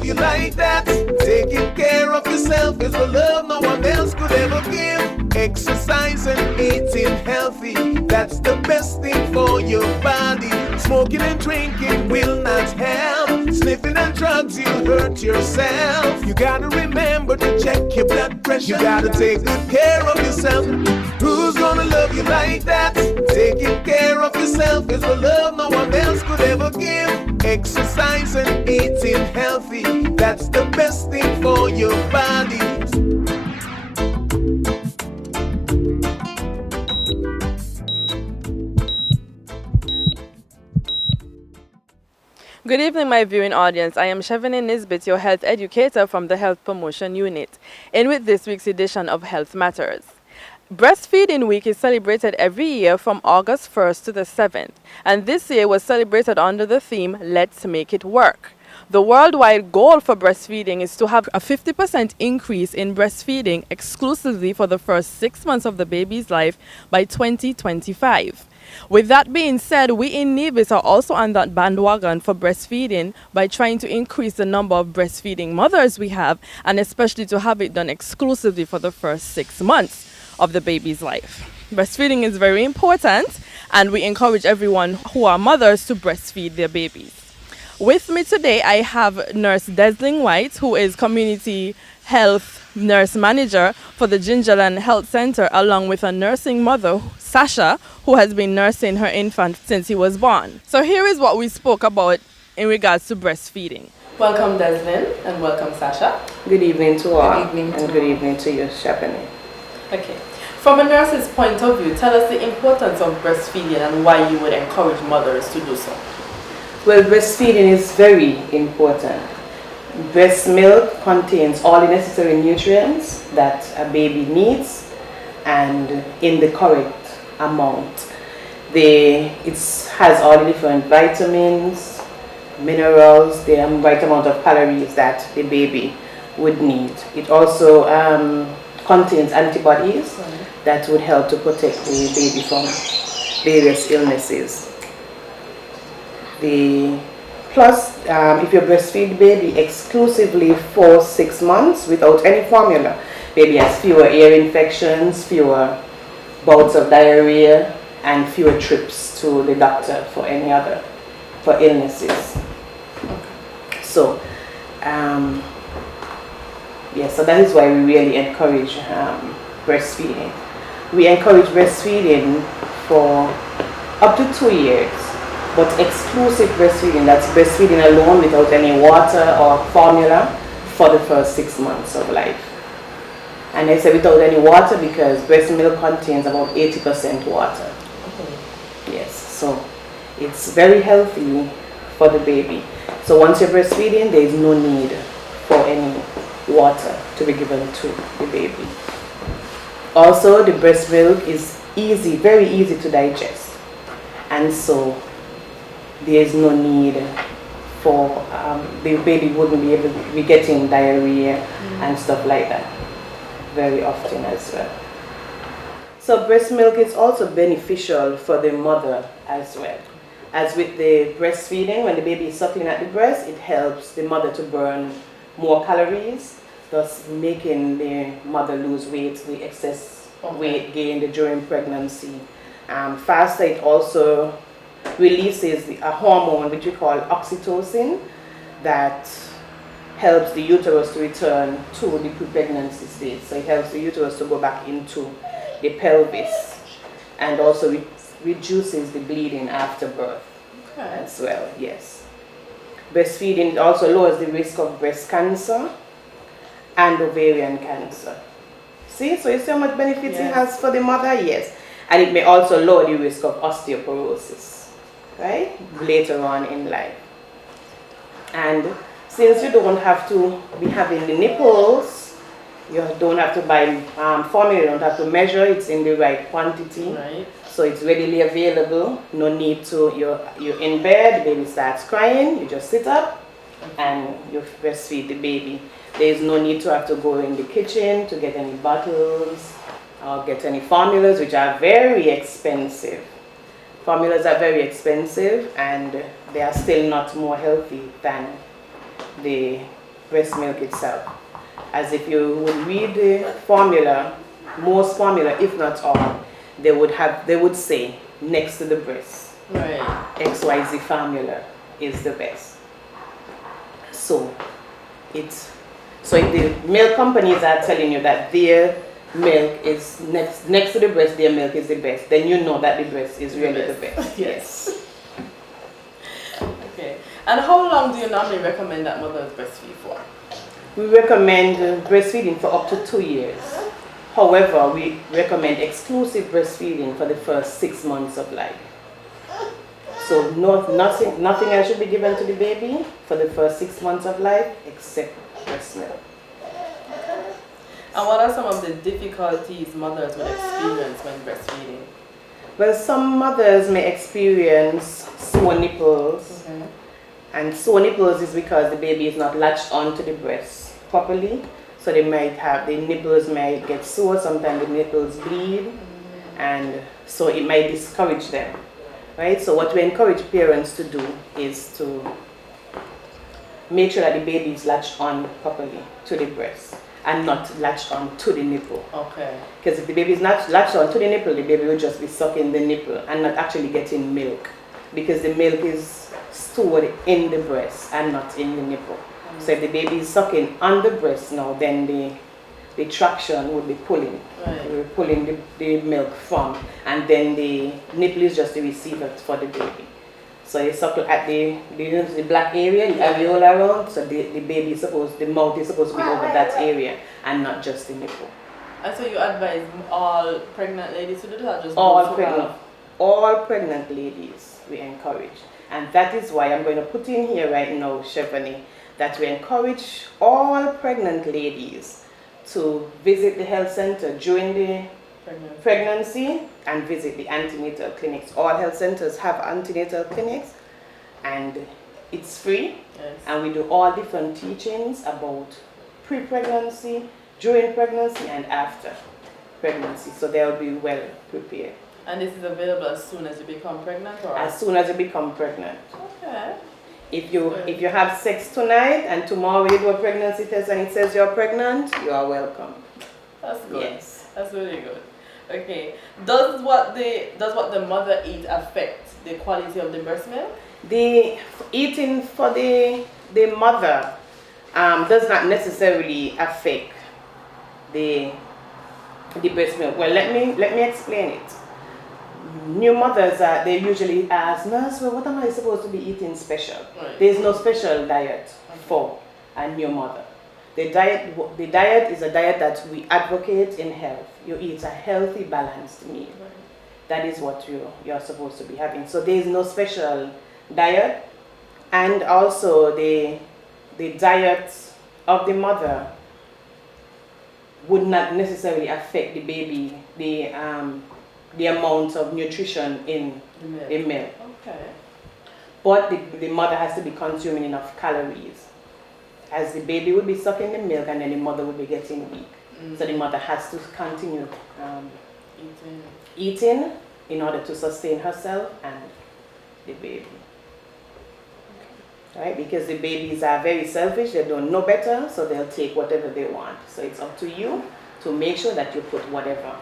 love you like that. Taking care of yourself is the love no one else could ever give. Exercise and eating healthy, that's the best thing for your body. Smoking and drinking will not help. Sniffing and drugs, you'll hurt yourself. You gotta remember to check your blood pressure. You gotta take good care of yourself. Who's gonna love you like that? Taking care of yourself is the love no one else could ever give. Exercise and eating healthy, that's the best thing for your body. Good evening, my viewing audience. I am Chevine Nisbet, your health educator from the Health Promotion Unit, in with this week's edition of Health Matters. Breastfeeding Week is celebrated every year from August 1st to the 7th, and this year was celebrated under the theme, Let's Make It Work. The worldwide goal for breastfeeding is to have a 50% increase in breastfeeding exclusively for the first 6 months of the baby's life by 2025. With that being said, we in Nevis are also on that bandwagon for breastfeeding by trying to increase the number of breastfeeding mothers we have, and especially to have it done exclusively for the first 6 months of the baby's life. Breastfeeding is very important, and we encourage everyone who are mothers to breastfeed their babies. With me today, I have Nurse Desling White, who is Community Health Nurse Manager for the Gingerland Health Center, along with a nursing mother, Sasha, who has been nursing her infant since he was born. So here is what we spoke about in regards to breastfeeding. Welcome, Desling, and welcome, Sasha. Good evening to all, and good evening to you, Chevine. Okay. From a nurse's point of view, tell us the importance of breastfeeding and why you would encourage mothers to do so. Well, breastfeeding is very important. Breast milk contains all the necessary nutrients that a baby needs and in the correct amount. It has all the different vitamins, minerals, the right amount of calories that the baby would need. It also contains antibodies that would help to protect the baby from various illnesses. Plus, if you breastfeed baby exclusively for 6 months without any formula, baby has fewer ear infections, fewer bouts of diarrhea, and fewer trips to the doctor for illnesses. Okay. So, so that is why we really encourage breastfeeding. We encourage breastfeeding for up to 2 years. But exclusive breastfeeding, that's breastfeeding alone without any water or formula for the first 6 months of life. And I say without any water because breast milk contains about 80% water. Okay. Yes, so it's very healthy for the baby. So once you're breastfeeding, there is no need for any water to be given to the baby. Also, the breast milk is very easy to digest. And so there is no need for, the baby wouldn't be able to be getting diarrhea and stuff like that very often as well. So breast milk is also beneficial for the mother as well. As with the breastfeeding, when the baby is suckling at the breast, it helps the mother to burn more calories, thus making the mother lose weight, the excess weight gained during pregnancy. Faster, it also releases a hormone which we call oxytocin that helps the uterus to return to the pre-pregnancy stage. So it helps the uterus to go back into the pelvis and also reduces the bleeding after birth as well, yes. Breastfeeding also lowers the risk of breast cancer and ovarian cancer. See, so you see how much benefits it has for the mother? Yes. And it may also lower the risk of osteoporosis, right, later on in life. And since you don't have to be having the nipples, you don't have to buy formula, you don't have to measure, it's in the right quantity. Right. So it's readily available, no need to, you're in bed, the baby starts crying, you just sit up and you breastfeed the baby. There is no need to have to go in the kitchen to get any bottles or get any formulas, which are very expensive. Formulas are very expensive and they are still not more healthy than the breast milk itself. As if you would read the formula, most formula, if not all, they would say next to the breast, Right. XYZ formula is the best. So if the milk companies are telling you that their milk is next to the breast, their milk is the best, then you know that the breast is really the best. Yes. Okay. And how long do you normally recommend that mothers breastfeed for? We recommend breastfeeding for up to 2 years. However, we recommend exclusive breastfeeding for the first 6 months of life. So nothing else should be given to the baby for the first 6 months of life except breast milk. And what are some of the difficulties mothers will experience when breastfeeding? Well, some mothers may experience sore nipples. Okay. And sore nipples is because the baby is not latched onto the breast properly. So they might have, the nipples might get sore, sometimes the nipples bleed, and so it might discourage them, right? So what we encourage parents to do is to make sure that the baby is latched on properly to the breast and not latched on to the nipple. Okay. Because if the baby is not latched on to the nipple, the baby will just be sucking the nipple and not actually getting milk, because the milk is stored in the breast and not in the nipple. So if the baby is sucking on the breast now, then the traction would be pulling. Right. We're pulling the milk from, and then the nipple is just the receiver for the baby. So they suckle at the black area, the areola around, so the baby is supposed, the mouth is supposed to be over that area and not just the nipple. And so you advise all pregnant ladies to do that, or just All those who pregnant, have- all pregnant ladies we encourage. And that is why I'm going to put in here right now, Stephanie, that we encourage all pregnant ladies to visit the health center during the pregnancy and visit the antenatal clinics. All health centers have antenatal clinics, and it's free. Yes. And we do all different teachings about pre-pregnancy, during pregnancy, and after pregnancy, so they'll be well prepared. And this is available as soon as you become pregnant, or? As soon as you become pregnant. Okay. If you have sex tonight and tomorrow you do a pregnancy test and it says you're pregnant, you are welcome. That's good. Yes. That's really good. Okay. Does what the mother eat affect the quality of the breast milk? The eating for the mother does not necessarily affect the breast milk. Well, let me explain it. New mothers, they usually ask, nurse, well, what am I supposed to be eating special? Right. There's no special diet for a new mother. The diet is a diet that we advocate in health. You eat a healthy, balanced meal. Right. That is what you're supposed to be having. So there is no special diet, and also the diet of the mother would not necessarily affect the baby, the amount of nutrition in the milk. Okay. But the mother has to be consuming enough calories, as the baby would be sucking the milk and then the mother would be getting weak. So the mother has to continue eating in order to sustain herself and the baby. Right? Because the babies are very selfish, they don't know better, so they'll take whatever they want. So it's up to you to make sure that you put whatever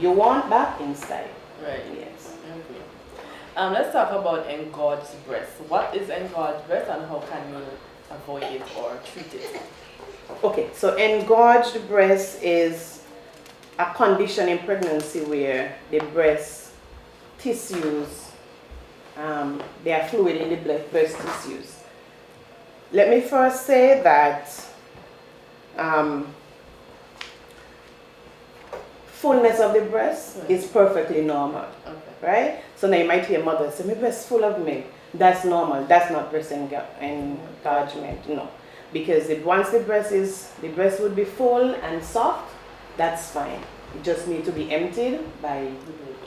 you want back inside. Right. Yes. Okay. Let's talk about engorged breast. What is engorged breast and how can you avoid it or treat it? Okay, so engorged breast is a condition in pregnancy where the breast tissues, there are fluid in the breast tissues. Let me first say that fullness of the breast is perfectly normal, right? So now you might hear mothers say, my breast full of milk. That's normal. That's not breast engorgement, no. Because once the breast would be full and soft, that's fine. It just needs to be emptied by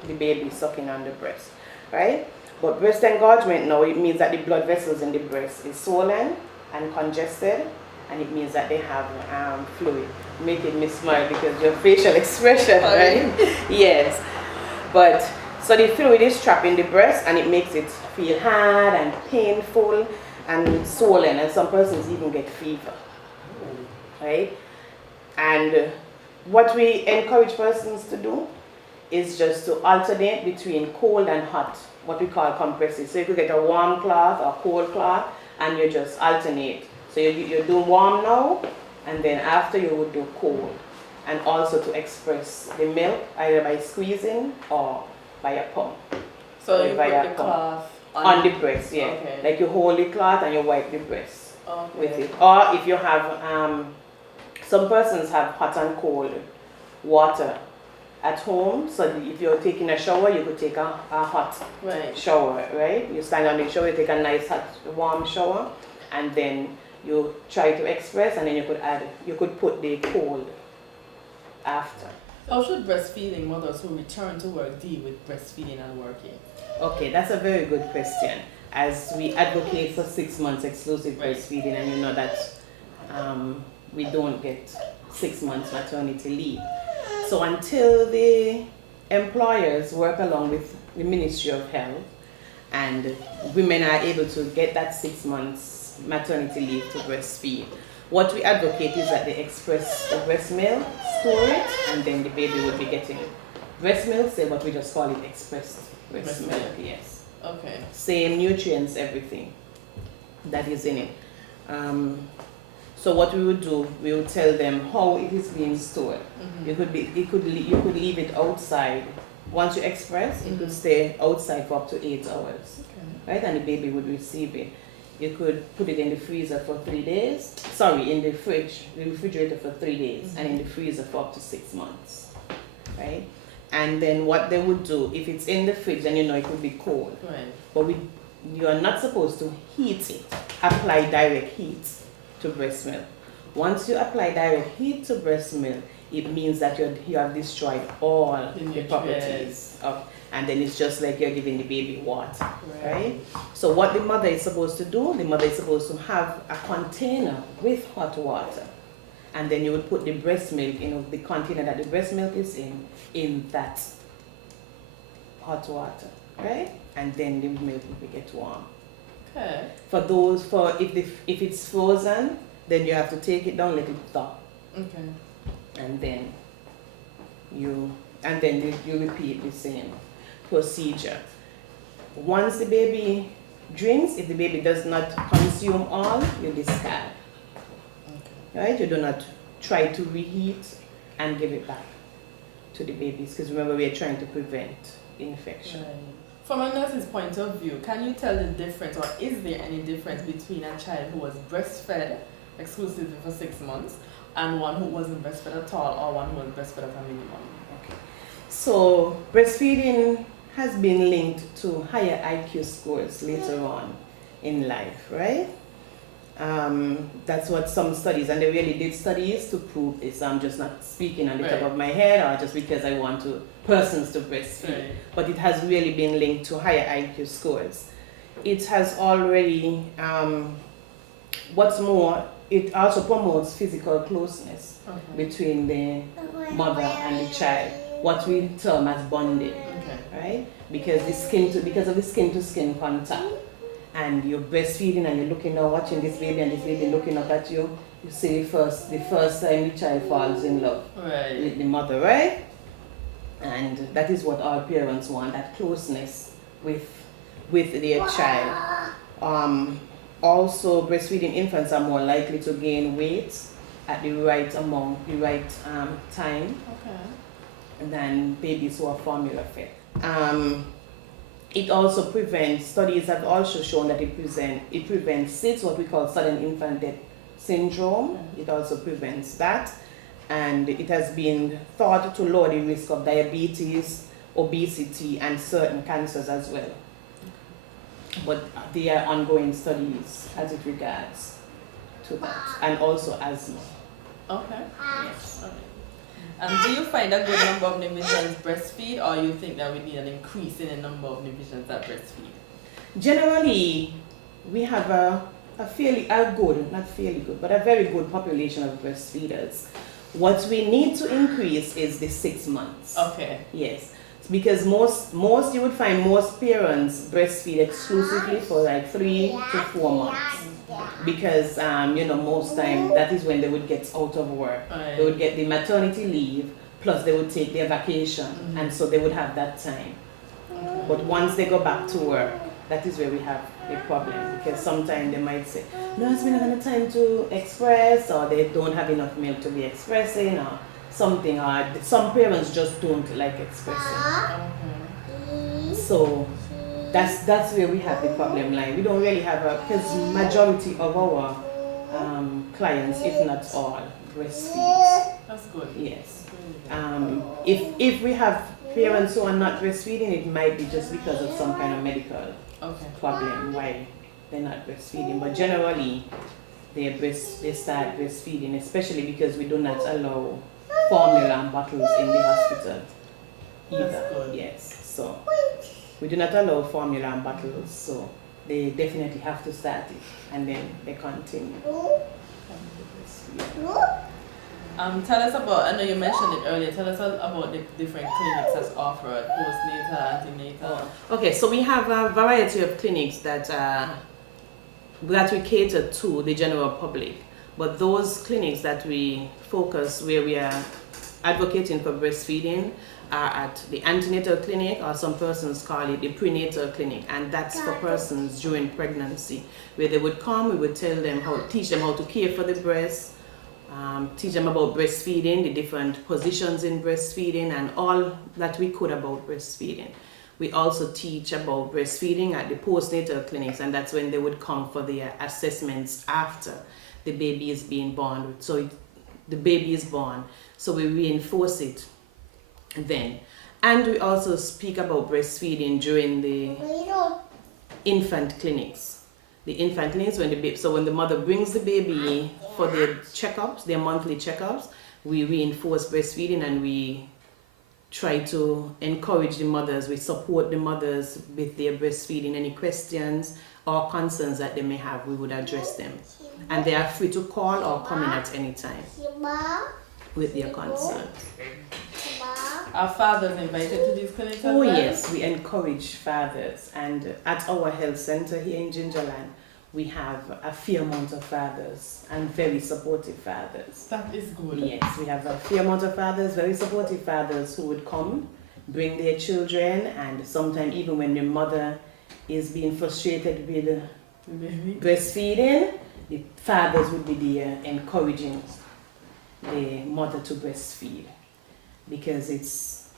the baby sucking on the breast, right? But breast engorgement now, it means that the blood vessels in the breast is swollen and congested, and it means that they have fluid. Making me smile because your facial expression, right? Yes. But so the fluid is trapped in the breast and it makes it feel hard and painful and swollen, and some persons even get fever. right? And what we encourage persons to do is just to alternate between cold and hot, what we call compresses. So you could get a warm cloth or cold cloth, and you just alternate. So you do warm now, and then after you would do cold. And also to express the milk either by squeezing or by a pump. So you put the cloth on the breast, yeah. Okay. Like you hold the cloth and you wipe the breast Okay. with it. Or if you have, some persons have hot and cold water at home. So if you're taking a shower, you could take a hot shower, right? You stand on the shower, you take a nice hot warm shower, and then you try to express, and then you could put the cold after. How should breastfeeding mothers who return to work deal with breastfeeding and working? Okay, that's a very good question. As we advocate for 6 months exclusive breastfeeding, and you know that we don't get 6 months maternity leave. So until the employers work along with the Ministry of Health and women are able to get that 6 months maternity leave to breastfeed, what we advocate is that they express the breast milk, store it, and then the baby would be getting breast milk, say what we just call it expressed breast milk, yes. Okay. Same nutrients, everything that is in it. So what we would do, we would tell them how it is being stored. You could leave it outside. Once you express, it could stay outside for up to 8 hours, right? And the baby would receive it. You could put it in the freezer for 3 days. Sorry, in the refrigerator for 3 days, and in the freezer for up to 6 months, right? And then what they would do, if it's in the fridge, then you know it would be cold. Right. But you are not supposed to heat it. Apply direct heat to breast milk. Once you apply direct heat to breast milk, it means that you have destroyed all the properties of, and then it's just like you're giving the baby water, right? So what the mother is supposed to do, the mother is supposed to have a container with hot water, and then you would put the breast milk in the container that the breast milk is in that hot water, right? And then the milk will get warm. Okay. If it's frozen, then you have to take it down, let it thaw. Okay. And then you repeat the same procedure. Once the baby drinks, if the baby does not consume all, you discard. Okay. Right? You do not try to reheat and give it back to the babies, because remember, we are trying to prevent infection. Right. From a nurse's point of view, can you tell the difference, or is there any difference between a child who was breastfed exclusively for 6 months and one who wasn't breastfed at all, or one who was breastfed at a minimum? Okay. So breastfeeding has been linked to higher IQ scores later on in life, right? That's what some studies, and they really did studies to prove this. I'm just not speaking on the top of my head, or just because I want persons to breastfeed. But it has really been linked to higher IQ scores. It has already, what's more, it also promotes physical closeness between the mother and the child, what we term as bonding, right? Because of the skin to skin contact. And you're breastfeeding and you're looking now, watching this baby, and this baby looking up at you. You see the first time the child falls in love with the mother, right? And that is what our parents want, that closeness with their child. Also, breastfeeding infants are more likely to gain weight at the right time than babies who are formula fed. It also prevents, studies have also shown that it prevents SIDS, what we call sudden infant death syndrome. It also prevents that. And it has been thought to lower the risk of diabetes, obesity, and certain cancers as well. But there are ongoing studies as it regards to that, and also asthma. Okay. Yes. Do you find a good number of Nevisians breastfeed, or you think that we need an increase in the number of Nevisians that breastfeed? Generally, we have a very good population of breastfeeders. What we need to increase is the 6 months. Okay. Yes. Because most you would find most parents breastfeed exclusively for like 3 to 4 months. because most time that is when they would get out of work. Right. They would get the maternity leave, plus they would take their vacation, and so they would have that time. But once they go back to work, that is where we have a problem, because sometimes they might say, no, it's been enough time to express, or they don't have enough milk to be expressing, or something, or some parents just don't like expressing. So that's where we have the problem line. We don't really have because majority of our clients, if not all, breastfeed. That's good. Yes. If we have parents who are not breastfeeding, it might be just because of some kind of medical problem why they're not breastfeeding. But generally, they start breastfeeding, especially because we do not allow formula and bottles in the hospital either. That's good. Yes. So we do not allow formula and bottles, so they definitely have to start it, and then they continue. Tell us about, I know you mentioned it earlier, tell us about the different clinics that's offered, postnatal, antenatal. Okay, so we have a variety of clinics that we cater to the general public, but those clinics that we focus where we are advocating for breastfeeding are at the antenatal clinic, or some persons call it the prenatal clinic, and that's for persons during pregnancy, where they would come. We would teach them how to care for the breast, teach them about breastfeeding, the different positions in breastfeeding, and all that we could about breastfeeding. We also teach about breastfeeding at the postnatal clinics, and that's when they would come for their assessments after the baby is being born. So the baby is born, so we reinforce it then. And we also speak about breastfeeding during the infant clinics. The infant clinics, when the mother brings the baby for their checkups, their monthly checkups, we reinforce breastfeeding, and we try to encourage the mothers. We support the mothers with their breastfeeding. Any questions or concerns that they may have, we would address them. And they are free to call or come in at any time with their concerns. Are fathers invited to these clinics as Oh well? yes, we encourage fathers, and at our health center here in Gingerland, we have a fair amount of fathers and very supportive fathers. That is good. Yes, we have a fair amount of fathers, very supportive fathers who would come, bring their children, and sometimes even when the mother is being frustrated with breastfeeding, the fathers would be there encouraging the mother to breastfeed, because it's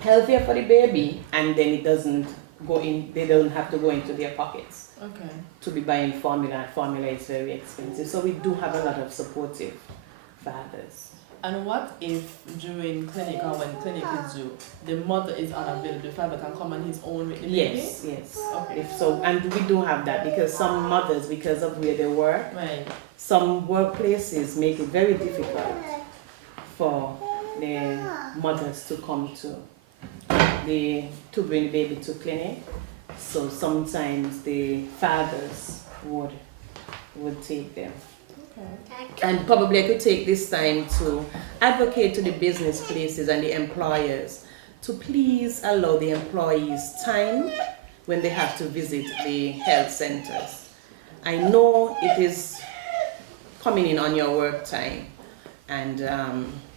healthier for the baby, and then it doesn't go in, they don't have to go into their pockets to be buying formula. Formula is very expensive, so we do have a lot of supportive fathers. And what if during clinic, or when clinic is due, the mother is unavailable, the father can come on his own with the baby? Yes. Okay. If so, and we do have that, because some mothers, because of where they work, Right. some workplaces make it very difficult for the mothers to come to bring the baby to clinic. So sometimes the fathers would take them. Okay. And probably I could take this time to advocate to the business places and the employers to please allow the employees time when they have to visit the health centers. I know it is coming in on your work time, and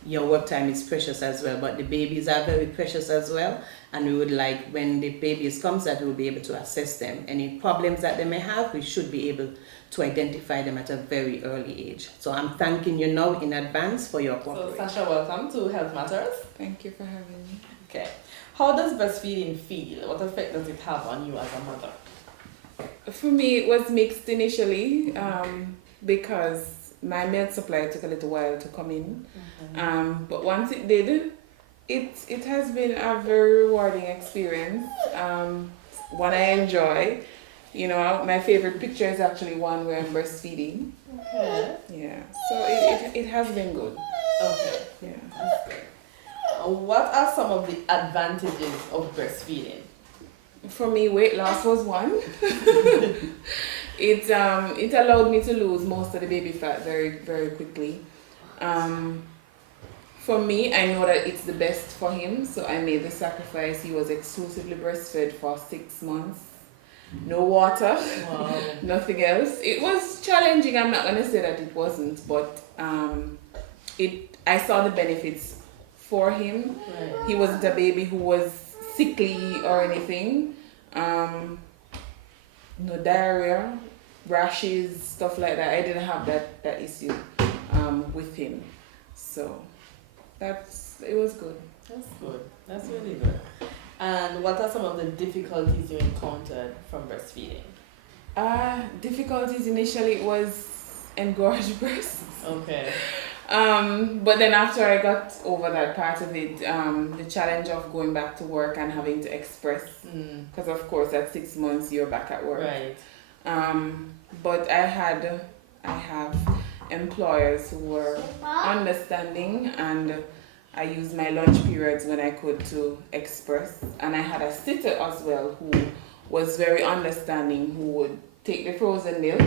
your work time is precious as well, but the babies are very precious as well, and we would like, when the babies comes, that we will be able to assess them. Any problems that they may have, we should be able to identify them at a very early age. So I'm thanking you now in advance for your So cooperation. Sasha, welcome to Health Matters. Thank you for having me. Okay. How does breastfeeding feel? What effect does it have on you as a mother? For me, it was mixed initially because my milk supply took a little while to come in. But once it did, it has been a very rewarding experience. One I enjoy. You know, my favorite picture is actually one where I'm breastfeeding. Okay. Yeah. So it has been good. Okay. Yeah. That's good. What are some of the advantages of breastfeeding? For me, weight loss was one. It allowed me to lose most of the baby fat very, very quickly. For me, I know that it's the best for him, so I made the sacrifice. He was exclusively breastfed for 6 months. no water, Wow. nothing else. It was challenging. I'm not gonna say that it wasn't, but I saw the benefits for him. Right. He wasn't a baby who was sickly or anything. No diarrhea, rashes, stuff like that. I didn't have that issue with him. So it was good. That's good. That's really good. And what are some of the difficulties you encountered from breastfeeding? Difficulties initially was engorged breasts. Okay. But then after I got over that part of it, the challenge of going back to work and having to express, because of course at 6 months you're back at work. Right. But I have employers who were understanding, and I used my lunch periods when I could to express, and I had a sitter as well who was very understanding, who would take the frozen milk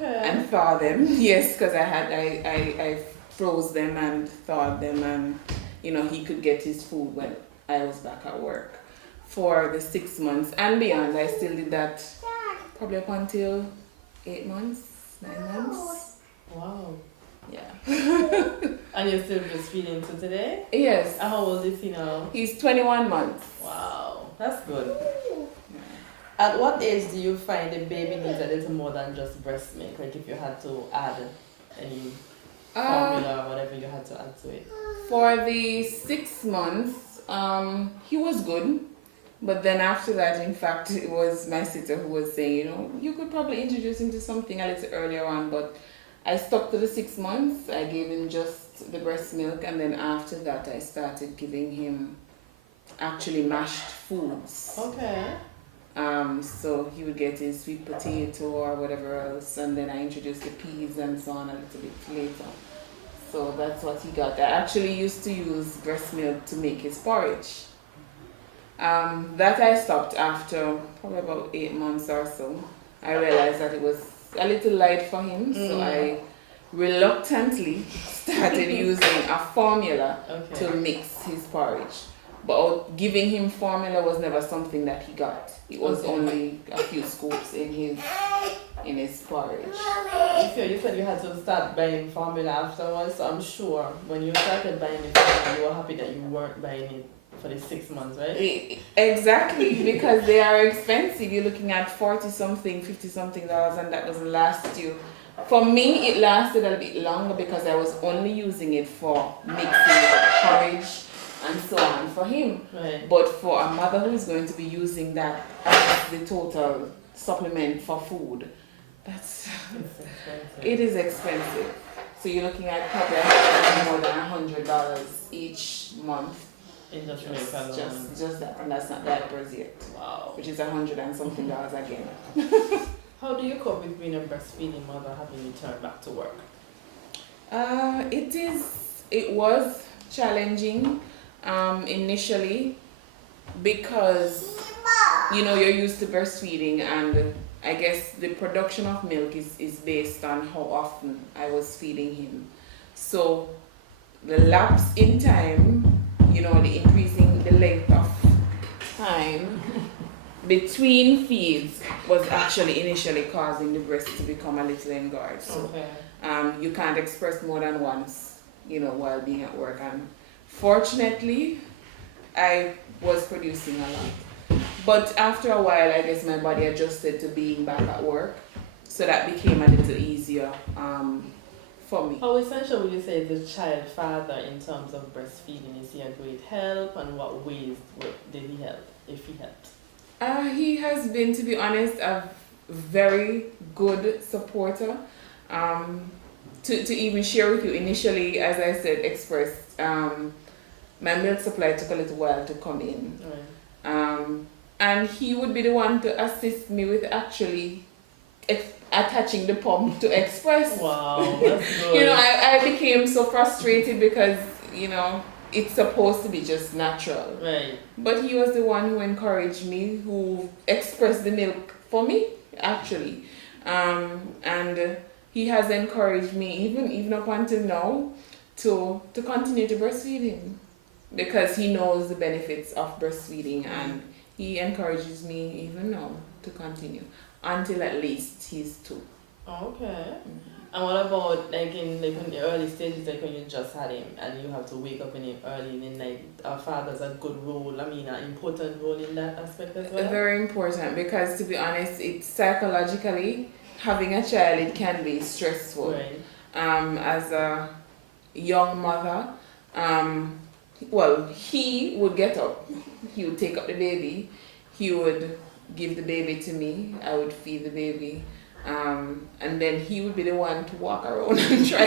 and thaw them. Yes, because I froze them and thawed them, and he could get his food when I was back at work. For the 6 months and beyond, I still did that probably up until 8 months, 9 months. Wow. Yeah. And you're still breastfeeding to today? Yes. How old is he now? He's 21 months. Wow, that's good. At what age do you find the baby needs a little more than just breast milk? Like if you had to add any formula or whatever you had to add to it? For the 6 months, he was good. But then after that, in fact, it was my sister who was saying, you could probably introduce him to something a little earlier on. But I stuck to the 6 months. I gave him just the breast milk. And then after that, I started giving him actually mashed foods. Okay. So he would get his sweet potato or whatever else. And then I introduced the peas and so on a little bit later. So that's what he got. I actually used to use breast milk to make his porridge. That I stopped after probably about 8 months or so. I realized that it was a little light for him, so I reluctantly started using a formula to mix his porridge. But giving him formula was never something that he got. It was only a few scoops in his porridge. You said you had to start buying formula afterwards, so I'm sure when you started buying the formula, you were happy that you weren't buying it for the 6 months, right? Exactly, because they are expensive. You're looking at 40 something, 50 something dollars, and that doesn't last you. For me, it lasted a bit longer because I was only using it for mixing porridge and so on for him. Right. But for a mother who is going to be using that as the total supplement for food, it is expensive. So you're looking at probably more than $100 each month. Just that, and that's not diapers yet. Wow. Which is $100 and something again. How do you cope with being a breastfeeding mother having you turn back to work? It was challenging initially because you're used to breastfeeding, and I guess the production of milk is based on how often I was feeding him. So the lapse in time, the increasing the length of time between feeds was actually initially causing the breast to become a little engorged. So you can't express more than once, while being at work. And fortunately, I was producing a lot. But after a while, I guess my body adjusted to being back at work. So that became a little easier for me. How essential would you say is the child father in terms of breastfeeding? Is he a great help, and what ways did he help, if he helped? He has been, to be honest, a very good supporter. To even share with you, initially, as I said, expressed, my milk supply took a little while to come in. Right. And he would be the one to assist me with actually attaching the pump to express. Wow, that's good. I became so frustrated because, it's supposed to be just natural. Right. But he was the one who encouraged me, who expressed the milk for me, actually. And he has encouraged me, even up until now, to continue to breastfeed him. Because he knows the benefits of breastfeeding, and he encourages me even now. to continue until at least he's 2. Okay. And what about like in the early stages, like when you just had him and you have to wake up in him early in the night? Our father's a good role. I mean, an important role in that aspect as well. Very important, because to be honest, it's psychologically having a child, it can be stressful. Right. As a young mother, well, he would get up, he would take up the baby, he would give the baby to me, I would feed the baby, and then he would be the one to walk around and try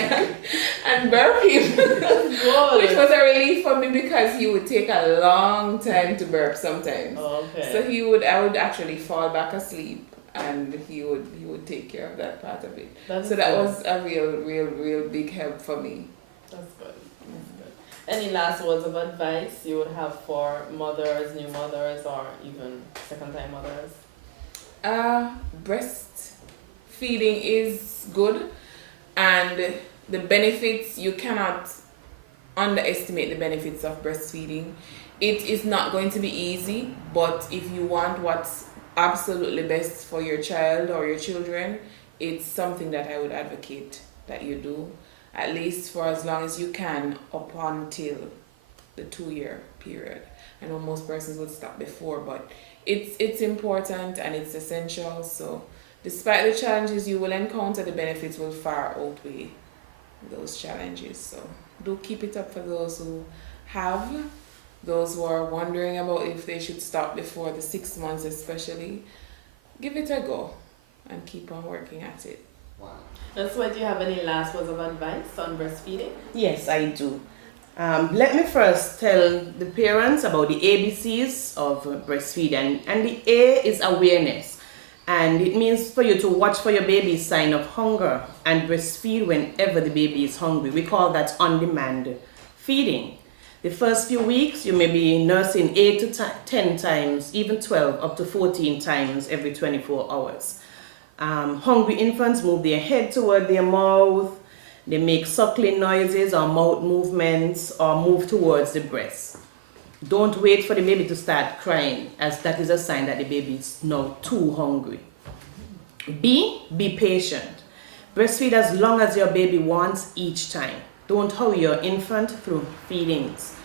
and burp him, which was a relief for me because he would take a long time to burp sometimes. Oh, okay. So I would actually fall back asleep, and he would take care of that part of it. That's so that good. was a real big help for me. That's good. That's good. Any last words of advice you would have for mothers, new mothers, or even second-time mothers? Breastfeeding is good, and the benefits, you cannot underestimate the benefits of breastfeeding. It is not going to be easy, but if you want what's absolutely best for your child or your children, it's something that I would advocate that you do, at least for as long as you can, up until the 2-year period. I know most persons would stop before, but it's important and it's essential. So despite the challenges you will encounter, the benefits will far outweigh those challenges. So do keep it up for those who have, those who are wondering about if they should stop before the 6 months especially. Give it a go and keep on working at it. Wow. That's why, do you have any last words of advice on breastfeeding? Yes, I do. Let me first tell the parents about the ABCs of breastfeeding. And the A is awareness. And it means for you to watch for your baby's sign of hunger and breastfeed whenever the baby is hungry. We call that on-demand feeding. The first few weeks, you may be nursing 8 to 10 times, even 12, up to 14 times every 24 hours. Hungry infants move their head toward their mouth. They make suckling noises or mouth movements or move towards the breast. Don't wait for the baby to start crying, as that is a sign that the baby is now too hungry. B, be patient. Breastfeed as long as your baby wants each time. Don't hurry your infant through feedings.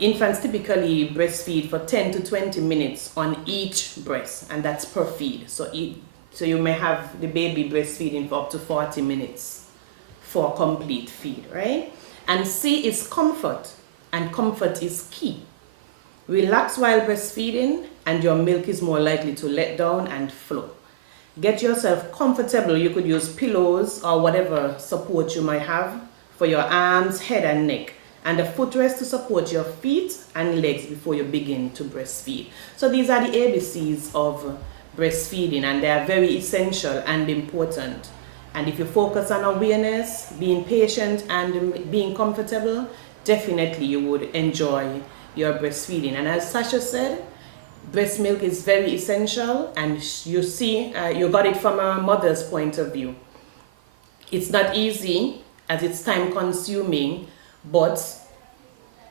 Infants typically breastfeed for 10 to 20 minutes on each breast, and that's per feed. So you may have the baby breastfeeding for up to 40 minutes for a complete feed, right? And C is comfort, and comfort is key. Relax while breastfeeding, and your milk is more likely to let down and flow. Get yourself comfortable. You could use pillows or whatever support you might have for your arms, head, and neck, and a footrest to support your feet and legs before you begin to breastfeed. So these are the ABCs of breastfeeding, and they are very essential and important. And if you focus on awareness, being patient, and being comfortable, definitely you would enjoy your breastfeeding. And as Sasha said, breast milk is very essential, and you see, you got it from a mother's point of view. It's not easy, as it's time consuming, but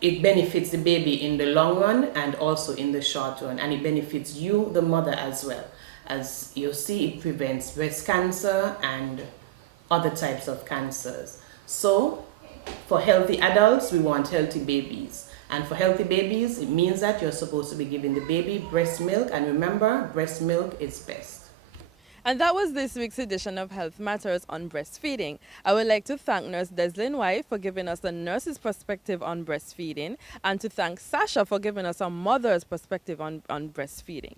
it benefits the baby in the long run and also in the short run, and it benefits you, the mother, as well. As you see, it prevents breast cancer and other types of cancers. So for healthy adults, we want healthy babies. And for healthy babies, it means that you're supposed to be giving the baby breast milk. And remember, breast milk is best. And that was this week's edition of Health Matters on breastfeeding. I would like to thank Nurse Deslyn White for giving us a nurse's perspective on breastfeeding, and to thank Sasha for giving us a mother's perspective on breastfeeding.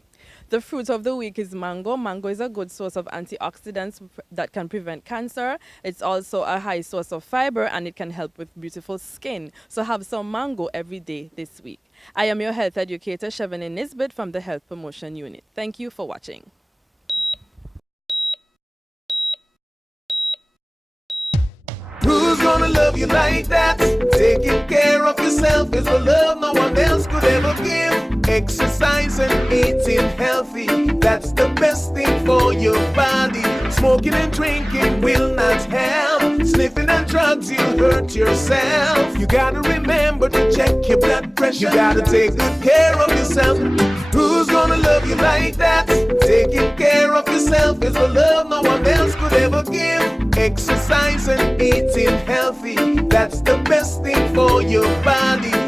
The fruit of the week is mango. Mango is a good source of antioxidants that can prevent cancer. It's also a high source of fiber, and it can help with beautiful skin. So have some mango every day this week. I am your health educator, Chevene Nisbet from the Health Promotion Unit. Thank you for watching. Who's gonna love you like that? Taking care of yourself is a love no one else could ever give. Exercise and eating healthy, that's the best thing for your body. Smoking and drinking will not help. Sniffing and drugs, you'll hurt yourself. You gotta remember to check your blood pressure. You gotta take good care of yourself. Who's gonna love you like that? Take Exercise and eating healthy, that's the best thing for your body.